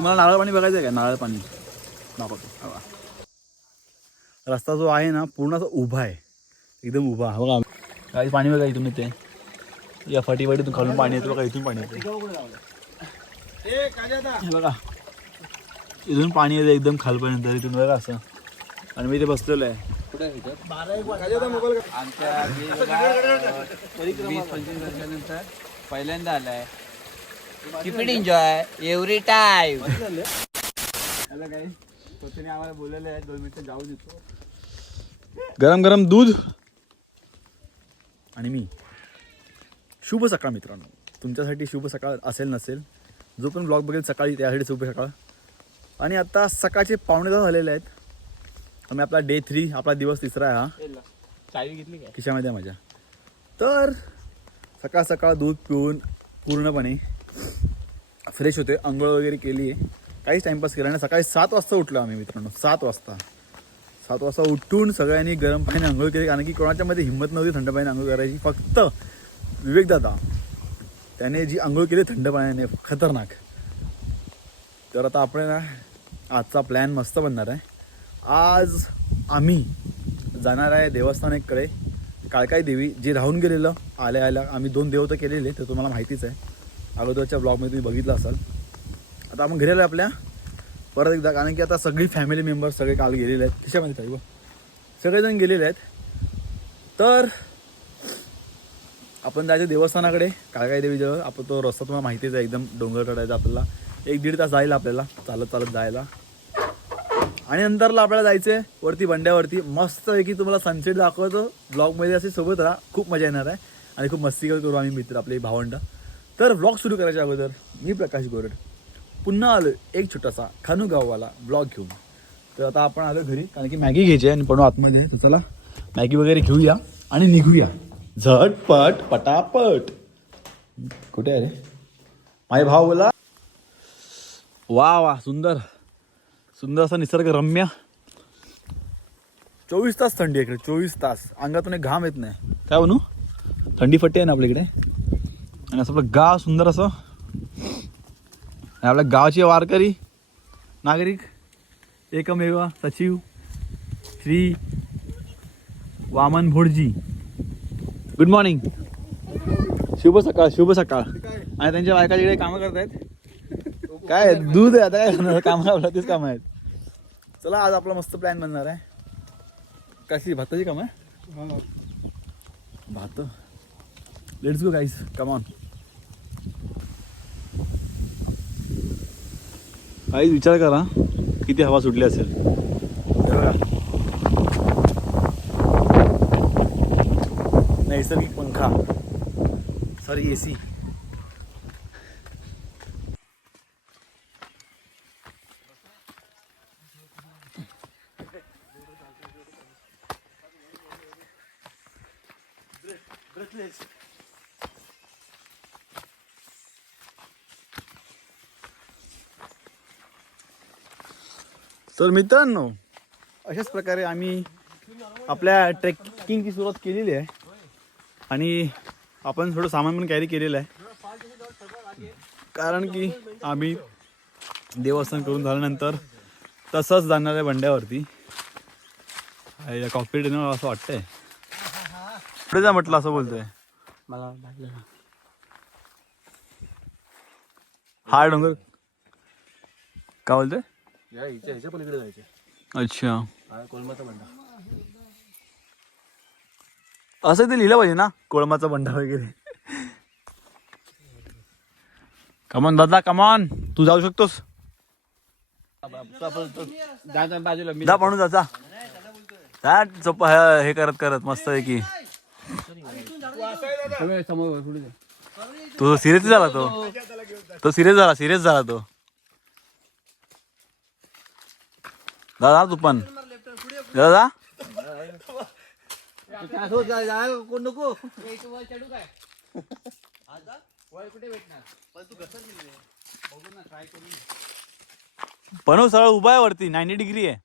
तुम्हाला नारळ पाणी बघायचं आहे का? नारळ पाणी दाखवतो. रस्ता जो आहे ना पूर्ण असा उभा आहे, एकदम उभा. बघा काही पाणी बघा इथून येते, या फाटीवाडीतून खालून पाणी येते बघा, इथून पाणी येते बघा, इथून पाणी येते एकदम खालपर्यंत इथून बघा असं. आणि मी इथे बसलेलो आहे. आमच्या 20-25 वर्षानंतर पहिल्यांदा आलाय. Keep it enjoy every time. आता काय स्वतःने आम्हाला बोललेलं आहे 2 मिनिटं जाऊ देतो. गरम गरम दूध आणि मी. शुभ सकाळ मित्रांनो, तुमच्यासाठी शुभ सकाळ असेल नसेल, जो पण ब्लॉग बघेल सकाळी त्यासाठी शुभ सकाळ. आणि आता सकाळचे 9:15 झालेले आहेत. आम्ही आपला डे 3, आपला दिवस 3रा आहे हा. चावी घेतली काय खिशामध्ये माझ्या. तर सकाळ सकाळ दूध पिऊन पूर्णपणे फ्रेश होते, आंघोळ वगैरे केली आहे, काहीच टाईमपास केला नाही. सकाळी 7 वाजता उठलो आम्ही मित्रांनो. 7 वाजता उठून सगळ्यांनी गरम पाण्याने आंघोळ केली, कारण की कोणाच्यामध्ये हिंमत नव्हती थंड पाण्याने आंघोळ करायची. फक्त विवेकदादा त्याने जी आंघोळ केली थंड पाण्याने, खतरनाक. तर आता आपण आजचा प्लॅन मस्त बनणार आहे. आज आम्ही जाणार आहे देवस्थानाकडे, काळकाई देवी, जे राहून गेलेलं आल्या आम्ही 2 देव तर केलेले, तर तुम्हाला माहितीच आहे, अगोदरच्या ब्लॉगमध्ये तुम्ही बघितलं असाल. आता आपण घरी आलो आपल्या परत एकदा, कारण की आता सगळी फॅमिली मेंबर्स सगळे काल गेलेले आहेत. खिशामध्ये ताई सगळेजण गेलेले आहेत. तर आपण जायचं देवस्थानाकडे काळकाई देवीजवळ. आपण तो रस्ता तुम्हाला माहितीच आहे, एकदम डोंगर चढायचा आपल्याला, 1-1.5 तास जायला आपल्याला चालत जायला. आणि नंतरला आपल्याला जायचं आहे वरती बंड्यावरती. मस्त आहे की तुम्हाला सनसेट दाखवतो. ब्लॉगमध्ये असे सोबत राहा, खूप मजा येणार आहे आणि खूप मस्ती करू आम्ही मित्र आपले भावंड. तर ब्लॉग सुरू करायच्या अगोदर मी प्रकाश गोरड पुन्हा आलो एक छोटासा खानुगाववाला ब्लॉग घेऊन. तर आता आपण आलो घरी, कारण की मॅगी घ्यायची आहे आणि पण आतमध्ये. तर चला मॅगी वगैरे घेऊया आणि निघूया झटपट पटापट. कुठे आहे रे माझे भाव? बोला. वा सुंदर असा निसर्ग रम्य. 24 तास थंडी आहे इकडे, 24 तास अंगातून एक घाम येत नाही. काय म्हणू, थंडी फट्टी आहे ना आपल्याकडे. आणि असं आपलं गाव सुंदर असं, आपल्या गावाचे वारकरी नागरिक एकमेव सचिव श्री वामन भोडजी. गुड मॉर्निंग, शुभ सकाळ. आणि त्यांच्या बायका इकडे कामं करतायत. काय दूध आहे आता, काय करणार, काम लावलं तेच काम आहेत. चला आज आपला मस्त प्लॅन बनणार आहे. कशी भाताची काम आहे, भात. Let's go guys, come on. काहीच विचार करा किती हवा सुटली असेल. बघा नैसर्गिक पंखा, सॉरी AC. तर मित्रांनो, अशाच प्रकारे आम्ही आपल्या ट्रेकिंगची सुरुवात केलेली आहे. आणि आपण थोडं सामान पण कॅरी केलेलं आहे, कारण की आम्ही देवस्थान करून झाल्यानंतर तसंच जाणार आहे बंड्यावरती. कॉफी डिनर असं वाटतंय. पुढे जा म्हटलं असं बोलतोय मला. हा डोंगर काय बोलतोय? ह्याच्या पलीकडे जायचे. अच्छा, कोलमाचा बंडा असं ते लिहिलं पाहिजे ना, कोळमाचा बंडा वगैरे. कमॉन दादा, कमॉन, तू जाऊ शकतोस. बाजूला जा म्हणून जा हे करत मस्त आहे की. तो सिरियस झाला, तो सिरियस झाला तो. दादा तू पण दादा कोण नको. पण सरळ उभा आहे वरती, 90 डिग्री आहे.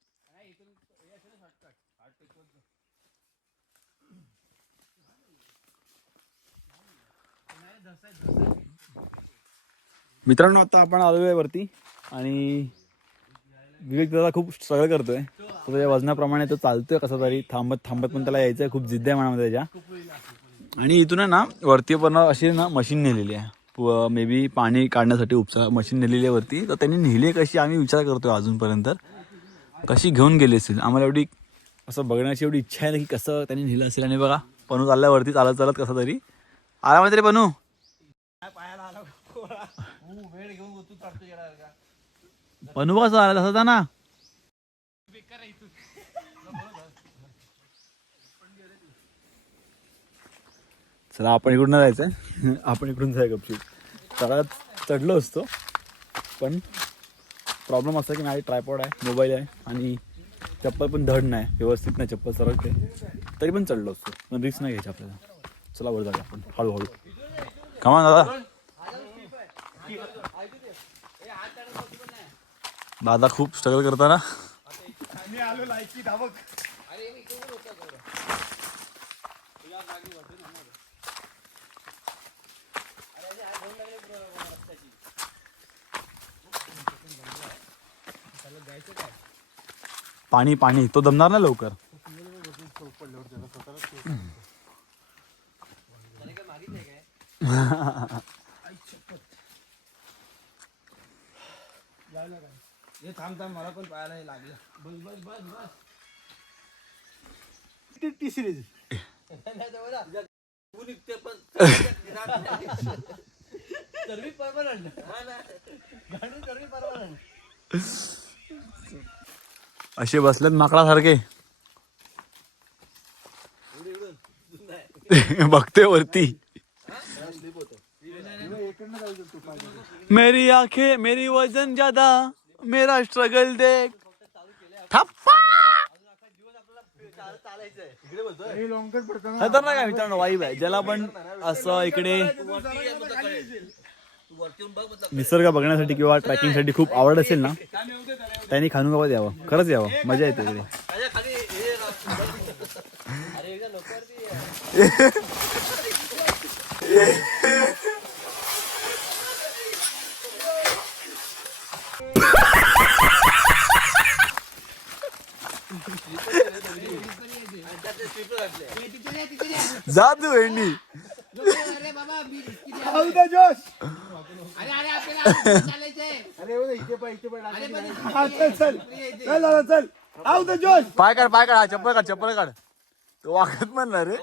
मित्रांनो आता आपण आलोय वरती आणि विवेक दादा खूप स्ट्रगल करतोय. तो त्याच्या वजनाप्रमाणे तो चालतोय कसा तरी थांबत थांबत, पण त्याला यायचं खूप जिद्द आहे मनामध्ये त्याच्या. आणि इथून आहे ना वरती पण अशी ना मशीन नेलेली आहे, मे बी पाणी काढण्यासाठी उपचार मशीन नेलेली आहे वरती. तर त्यांनी नेली कशी आम्ही विचार करतोय अजूनपर्यंत, कशी घेऊन गेली असेल. आम्हाला एवढी असं बघण्याची एवढी इच्छा आहे ना की कसं त्यांनी नेलं असेल. आणि बघा पनू चालल्यावरती चालत चालत कसा तरी आला माहिती रे पनू. पनू कसं आला तसा ना. चला आपण इकडून जायचंय. आपण इकडून जाय गपचूप. चढायला चढलो असतो पण प्रॉब्लेम असा की माझी ट्रायपॉड आहे, मोबाईल आहे आणि चप्पल पण धड नाही, व्यवस्थित नाही चप्पल सरकते. तरी पण चढलो असतो, पण रिस्क नाही घ्यायची आपल्याला. चला वर जाऊया आपण हळूहळू. कमा दादा. दादा खूप स्ट्रगल करताना. पाणी पाणी तो दमणार ना लवकर. थांब थांब मला पण पाहायला लागलं. बस बस बस बस. तिसरी असे बसलेत माकडासारखे. बघते वरती. मेरी आंखें मेरी वजन ज्यादा मेरा स्ट्रगल देख. थप्पा. खतरनाक आहे मित्रांनो, वाईब आहे. ज्याला पण असं इकडे निसर्ग बघण्यासाठी किंवा ट्रॅकिंगसाठी खूप आवड असेल ना, त्यांनी खानूबाबात यावं. खरंच यावं, मजा येते इकडे. जा तू वेंडी. जोश. चल आऊ द जोश. पाय काढ पाय काढ. चप्पल काढ चप्पल काढ. तो वागत म्हणणार रे.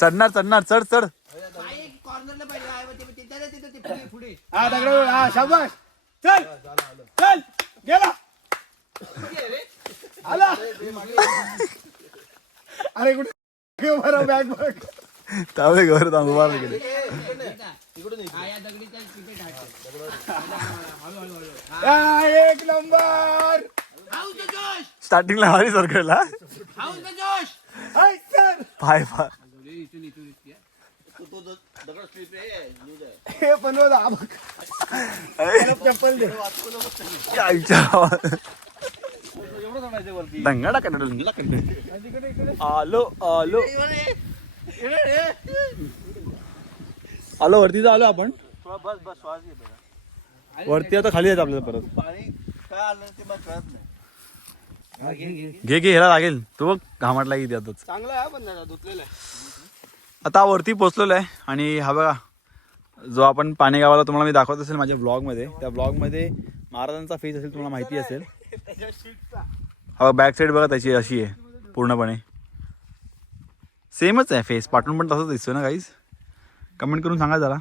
चढणार चढणार चढ चढ. हा दगड. हा शाबास. चल चल गेला. आला. अरे कुठे बरं बॅग बघ. त्यावेळी घर उभा गेले. एक नंबर. स्टार्टिंगला भारी सरकला. पाय पाय. हे पण चप्पल दे. दंगा टाका. आलो आलो आलो वरती आलो आपण. बस बस श्वास घे. वरती आता खाली जायचं आपल्याला परत. पाणी काय आलं ते मला कळत नाही. घे घे ह्याला लागेल. तो बघ घामाटला की आताच. चांगला आहे पण दादा धुतलेला आहे. आता वरती पोहोचलेलो आहे. आणि हा बघा जो आपण पाणेगावाला तुम्हाला मी दाखवत असेल माझ्या ब्लॉगमध्ये, त्या ब्लॉगमध्ये महाराजांचा फेस असेल, तुम्हाला माहिती असेल. हा बॅक साईड बघा त्याची अशी आहे पूर्णपणे. सेमच आहे फेस. पाठवून पण तसंच दिसतो ना गाईज. कमेंट करून सांगा जरा.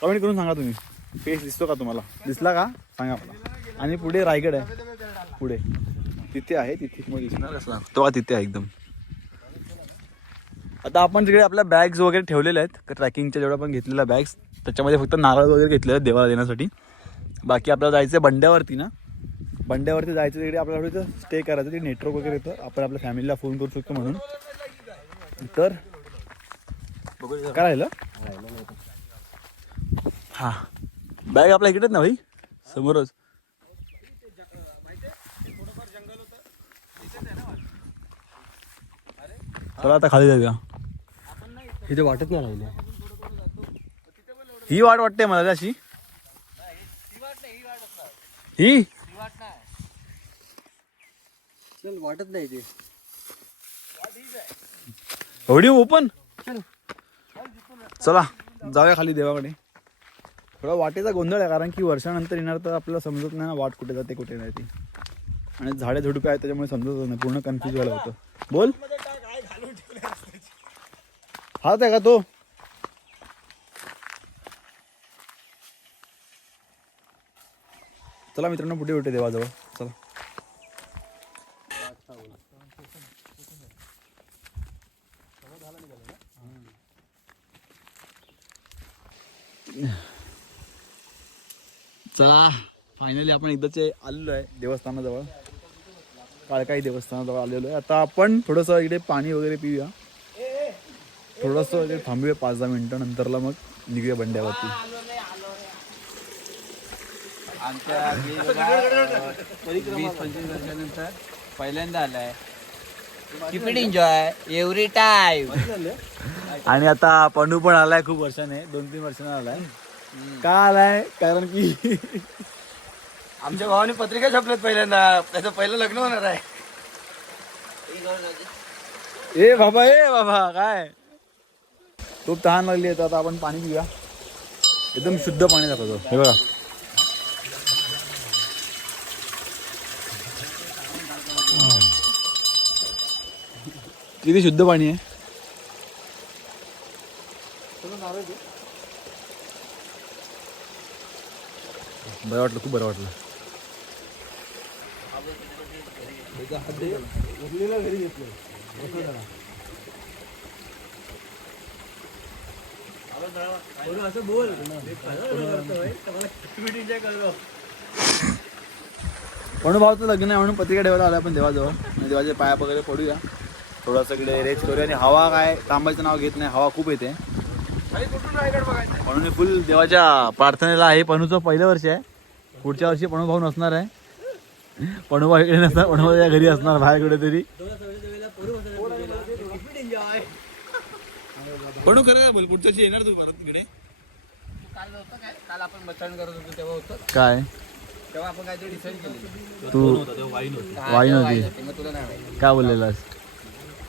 कमेंट करून सांगा तुम्ही फेस दिसतो का तुम्हाला. दिसला का सांगा मला. आणि पुढे रायगड आहे. पुढे तिथे आहे. तिथे मग दिसणार कसला तो तिथे आहे एकदम. आता आपण तिकडे आपल्या बॅग्स वगैरे ठेवलेल्या आहेत ट्रॅकिंगच्या, जेवढ्या पण घेतलेल्या बॅग्स, त्याच्यामध्ये फक्त नारळ वगैरे घेतले आहेत देवाला देण्यासाठी. बाकी आपल्याला जायचं आहे बंड्यावरती ना. बंड्यावरती जायचं तिकडे आपल्याला थोडं स्टे करायचं. ते नेटवर्क वगैरे येतं, आपण आपल्या फॅमिलीला फोन करू शकतो म्हणून. तर काय राहिलं. हा बॅग आपल्या इकडेच ना भाई, समोरच. चला आता खाली जाऊया. इथे वाटत नाही राहिले. ही वाट वाटते मला अशी. ही चल वाटत नाही ते. एवढी ओपन. चला जाऊया खाली देवाकडे. थोडा वाटेचा गोंधळ आहे कारण की वर्षानंतर येणार तर आपल्याला समजत नाही ना वाट कुठे जाते कुठे नाही ती. आणि झाडे झुडपे आहेत त्याच्यामुळे समजत नाही, पूर्ण कन्फ्युज व्हायला होतं. बोल. हाच आहे का तो? चला मित्रांनो पुढे भेटू देवाजवळ. चला. चला फायनली आपण एकदाच आलेलो आहे देवस्थानाजवळ. काळकाई देवस्थानाजवळ आलेलो आहे. आता आपण थोडंसं इकडे पाणी वगैरे पिऊया. थोडंसं इकडे थांबूया 5-10 मिनिटं. नंतरला मग निघूया बंड्यावरती. आमच्या 20-25 वर्षानंतर पहिल्यांदा आलाय. Keep it enjoy every time. आणि आता पणू पण आलाय खूप वर्षाने, 2-3 वर्षाने आलाय. का आलाय? कारण की आमच्या भावाने पत्रिका छापल्यात पहिल्यांदा. त्याचं पहिलं लग्न होणार आहे. ए बाबा काय खूप तहान लागली आहे. तर आता आपण पाणी पिऊया. एकदम शुद्ध पाणी दाखवतो. हे बघा. किती शुद्ध पाणी आहे. बरं वाटलं, खूप बरं वाटलं. पण भावचं लग्न आहे म्हणून पत्रिका ठेवायला आला आपण देवाजवळ. आणि देवाचे पाया वगैरे पडूया. थोडासा इकडे रेस्ट करूया. आणि हवा काय थांबायचं नाव घेत नाही, हवा खूप येते. म्हणून फुल देवाच्या प्रार्थनेला आहे. पणूचं पहिलं वर्ष आहे. पुढच्या वर्षी पणू भाऊ नसणार आहे. पणू भाऊ इकडे नसणार, पणू भाऊ घरी असणार बाहेर कुठेतरी. पणू खरं बोल पुढच्या वर्षी येणार तू परत तिकडे. काल आपण बचण करत होतो तेव्हा होतं. काय तेव्हा आपण काहीतरी डिसाईड केलं. तू वाईन होती मग तुला नाही माहिती. काय बोललेलास?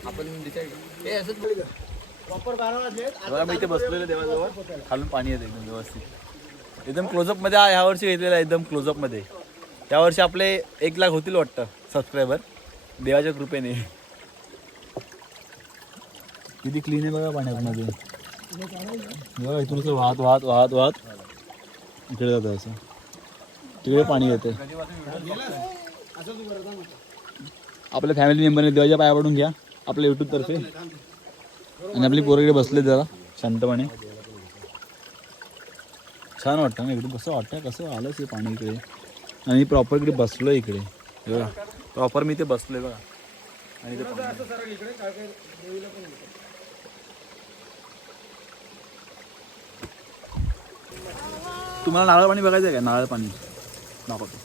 आपण डिसाईड हे असंच मी इथे बसलेलं देवाजवळ. खालून पाणी येतं एकदम व्यवस्थित. एकदम क्लोजअप मध्ये ह्या वर्षी घेतलेला आहे. एकदम क्लोजअप मध्ये. त्या वर्षी आपले 1 लाख होतील वाटतं सबस्क्रायबर देवाच्या कृपेने. किती क्लीन आहे बघा पाण्यामध्ये. बघा इथून असं वाहत वाहत वाहत वाहत इकडे जातं. असं तिकडे पाणी येते. आपल्या फॅमिली मेंबरने देवाच्या पाया पडून घ्या आपल्या यूट्यूब तर्फे. आणि आपली पोरं इकडे बसले जरा शांतपणे. छान वाटतं ना इकडे. कसं वाटतं कसं आलंच हे पाणी इकडे. आणि प्रॉपर इकडे बसलो इकडे बघा. प्रॉपर मी इथे बसलोय बघा. आणि इथे तुम्हाला नारळ पाणी बघायचं आहे का? नारळ पाणी दाखवतो.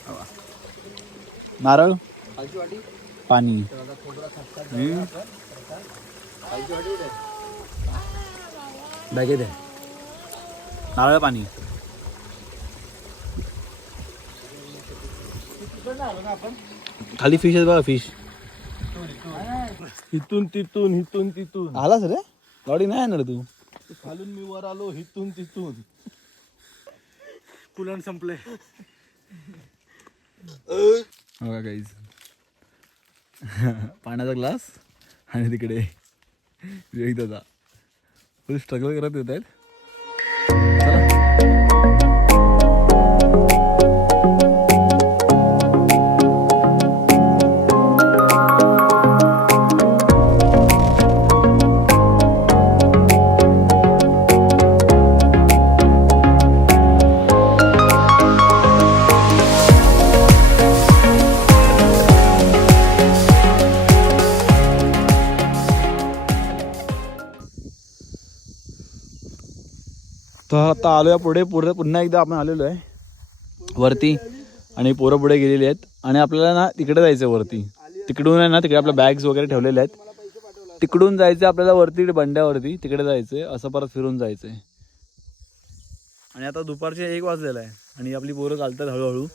नारळ पाणी. बॅगेत आहे नारळ पाणी. खाली फिश आहे बघा. फिश इथून तिथून आलास रे. गाडी नाही येणार तू. खालून मी वर आलो. इथून तिथून कुलन संपले. बघा गाईज पाण्याचा ग्लास. आणि तिकडे विवेक दादा फुल स्ट्रगल करत येत आहेत. तर आता आलो आहे पुढे. पुन्हा एकदा आपण आलेलो आहे वरती. आणि पोरं पुढे गेलेली आहेत. आणि आपल्याला ना तिकडे जायचं वरती. तिकडून आहे ना तिकडे आपल्या बॅग्स वगैरे ठेवलेल्या आहेत. तिकडून जायचं आपल्याला वरती बंड्यावरती, तिकडे जायचंय, असं परत फिरून जायचंय. आणि आता दुपारचे 1 वाजलेला आहे आणि आपली पोरं चालतात हळूहळू.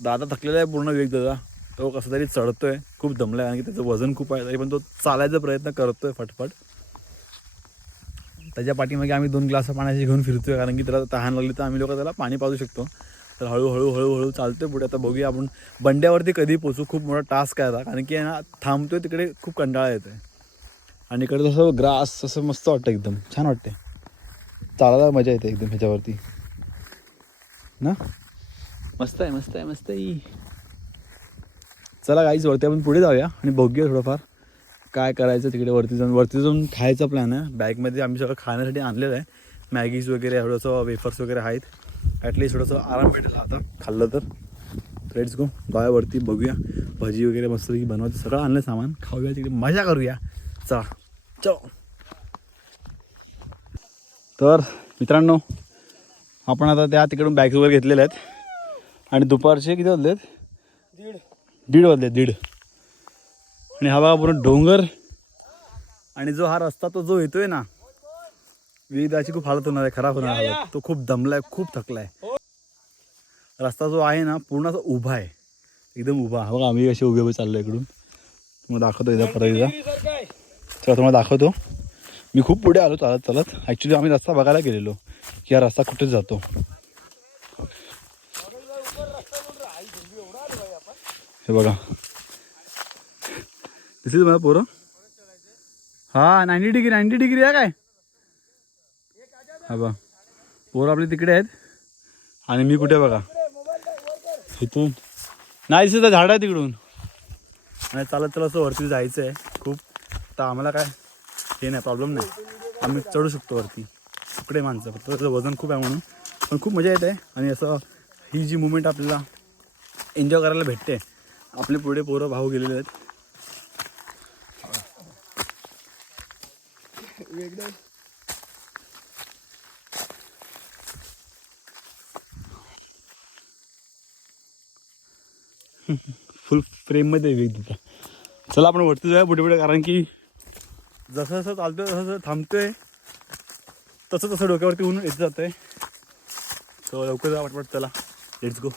दादा थकलेला आहे पूर्ण, वेग दादा तो कसं तरी चढतोय, खूप दमलाय कारण की त्याचं वजन खूप आहे, तरी पण तो चालायचा प्रयत्न करतोय फटफट. त्याच्या पाठीमागे आम्ही 2 ग्लास पाण्याचे घेऊन फिरतोय कारण की त्याला तहान लागली तर आम्ही लोक त्याला पाणी पाजू शकतो. तर हळूहळू हळूहळू चालतोय पुढे. आता बघूया आपण बंड्यावरती कधी पोचू. खूप मोठा टास्क आहे आता कारण की ना थांबतोय तिकडे खूप कंटाळा येतोय आणि इकडे तसं ग्रास असं मस्त वाटतं, एकदम छान वाटते चालायला, मजा येते एकदम ह्याच्यावरती ना. मस्त आहे मस्त आहे मस्त आहे. चला गाईच वरती आपण पुढे जाऊया आणि बघूया थोडंफार काय करायचं तिकडे. वरती जाऊन खायचा प्लॅन आहे. बॅगमध्ये आम्ही सगळं खाण्यासाठी आणलेलं आहे. मॅगीज वगैरे थोडंसं वेफर्स वगैरे आहेत. ॲटलीस्ट थोडंसं आराम भेटेल आता खाल्लं तर. लेट्स गो गावावरती बघूया. भजी वगैरे मस्त बनवायचं, सगळं आणलं सामान, खाऊया तिकडे, मजा करूया. चला चलो. तर मित्रांनो आपण आता त्या तिकडून बॅग्स वगैरे घेतलेल्या आहेत आणि दुपारचे किती वाजलेत? 1:30 वाजले. 1:30. आणि हा बघा पूर्ण डोंगर आणि जो हा रस्ता तो जो येतोय ना, विविधाची खूप हालत होणार आहे, खराब होणार आहे. तो खूप दमलाय, खूप थकलाय. रस्ता जो आहे ना पूर्ण असा उभा आहे, एकदम उभा. बघा आम्ही असे उभे चाललो इकडून. तुम्हाला दाखवतो एकदा परत एकदा. चला तुम्हाला दाखवतो. मी खूप पुढे आलो चालत चालत. ॲक्च्युली आम्ही रस्ता बघायला गेलेलो की हा रस्ता कुठे जातो. हे बघा दिसेल मला पोरं. हा 90 डिग्री आहे काय. हा बघा पोरं आपली तिकडे आहेत आणि मी कुठे बघा इथून नाही दिसत, झाड आहे तिकडून. आणि चालत चालत असं वरती जायचं आहे खूप. तर आम्हाला काय हे नाही, प्रॉब्लेम नाही, आम्ही चढू शकतो वरती. तुकडे माणसं, फक्त त्याचं वजन खूप आहे म्हणून. पण खूप मजा येते आणि असं ही जी मुवमेंट आपल्याला एन्जॉय करायला भेटते. आपले पुढे पोरं भाऊ गेलेले आहेत. फुल फ्रेममध्ये वेग देता. चला आपण वरती जाऊया पुढे पुढे, कारण की जसं जसं चालतोय तसं थांबतोय तसं तसं डोक्यावरती ऊन येत जातंय. तर लवकर जा पटपट. चला लेट्स गो.